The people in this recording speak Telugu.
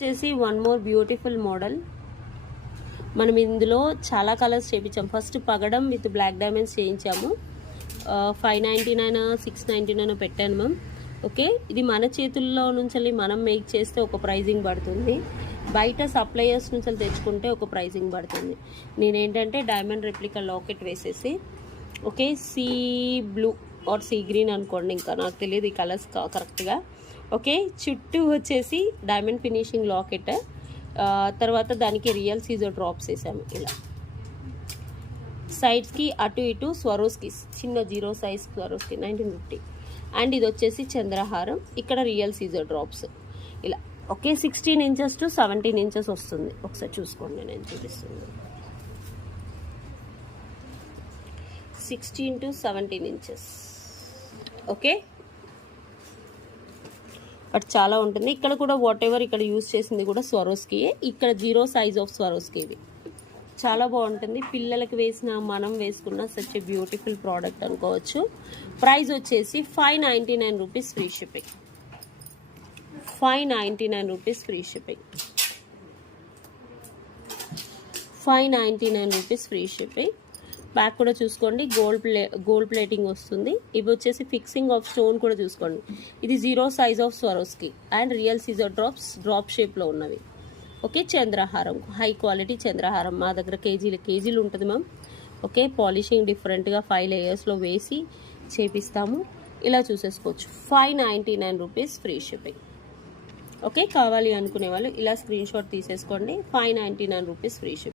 వచ్చేసి వన్ మోర్ బ్యూటిఫుల్ మోడల్. మనం ఇందులో చాలా కలర్స్ చేయించాం. ఫస్ట్ పగడం విత్ బ్లాక్ డైమండ్స్ చేయించాము. 599 699 పెట్టాను మ్యామ్. ఓకే, ఇది మన చేతుల్లో నుంచి మనం మేక్ చేస్తే ఒక ప్రైజింగ్ పడుతుంది, బయట సప్లయర్స్ నుంచి తెచ్చుకుంటే ఒక ప్రైజింగ్ పడుతుంది. నేనేంటంటే డైమండ్ రెప్లికా లాకెట్ వేసేసి, okay, sea blue or sea green అనుకోండి, ఇంకా నాకు తెలియదు ఈ కలర్స్ కరెక్ట్గా. ఓకే, చుట్టూ వచ్చేసి డైమండ్ ఫినిషింగ్ లాకెట్, తర్వాత దానికి రియల్ సీజర్ డ్రాప్స్ వేసాము. ఇలా సైడ్స్కి అటు ఇటు స్వరోస్కి చిన్న 0 సైజ్ స్వరోస్కి 1950. అండ్ ఇది వచ్చేసి చంద్రహారం, ఇక్కడ రియల్ సీజర్ డ్రాప్స్ ఇలా. ఓకే, 16 ఇంచెస్ టు 17 ఇంచెస్ వస్తుంది. ఒకసారి చూసుకోండి, నేను చూపిస్తుంది. 16 to 17 ఇంచెస్. ఓకే, బట్ చాలా ఉంటుంది. ఇక్కడ కూడా వాట్ ఎవర్ ఇక్కడ యూజ్ చేసింది కూడా స్వరోస్కి. ఇక్కడ 0 సైజ్ ఆఫ్ స్వరోస్కి. ఇవి చాలా బాగుంటుంది. పిల్లలకి వేసిన, మనం వేసుకున్న సచ్ ఏ బ్యూటిఫుల్ ప్రోడక్ట్ అనుకోవచ్చు. ప్రైస్ వచ్చేసి 599 rupees free shipping. 599 rupees free shipping. 599 rupees free shipping. Back కూడా చూసుకోండి, గోల్డ్ ప్లేటింగ్ వస్తుంది. ఇవి వచ్చేసి ఫిక్సింగ్ ఆఫ్ స్టోన్ కూడా చూసుకోండి. ఇది 0 size of Swarovski and real సీజర్ డ్రాప్ షేప్లో ఉన్నవి. ఓకే, చంద్రహారం, హై క్వాలిటీ చంద్రహారం. మా దగ్గర కేజీలు ఉంటుంది మ్యామ్. ఓకే, పాలిషింగ్ డిఫరెంట్గా 5 లేయర్స్లో వేసి చేపిస్తాము. ఇలా చూసేసుకోవచ్చు. 599 రూపీస్ ఫ్రీ షిప్పింగ్. ఓకే, కావాలి అనుకునే వాళ్ళు ఇలా స్క్రీన్ షాట్ తీసేసుకోండి. 599 రూపీస్ ఫ్రీ షిప్పింగ్.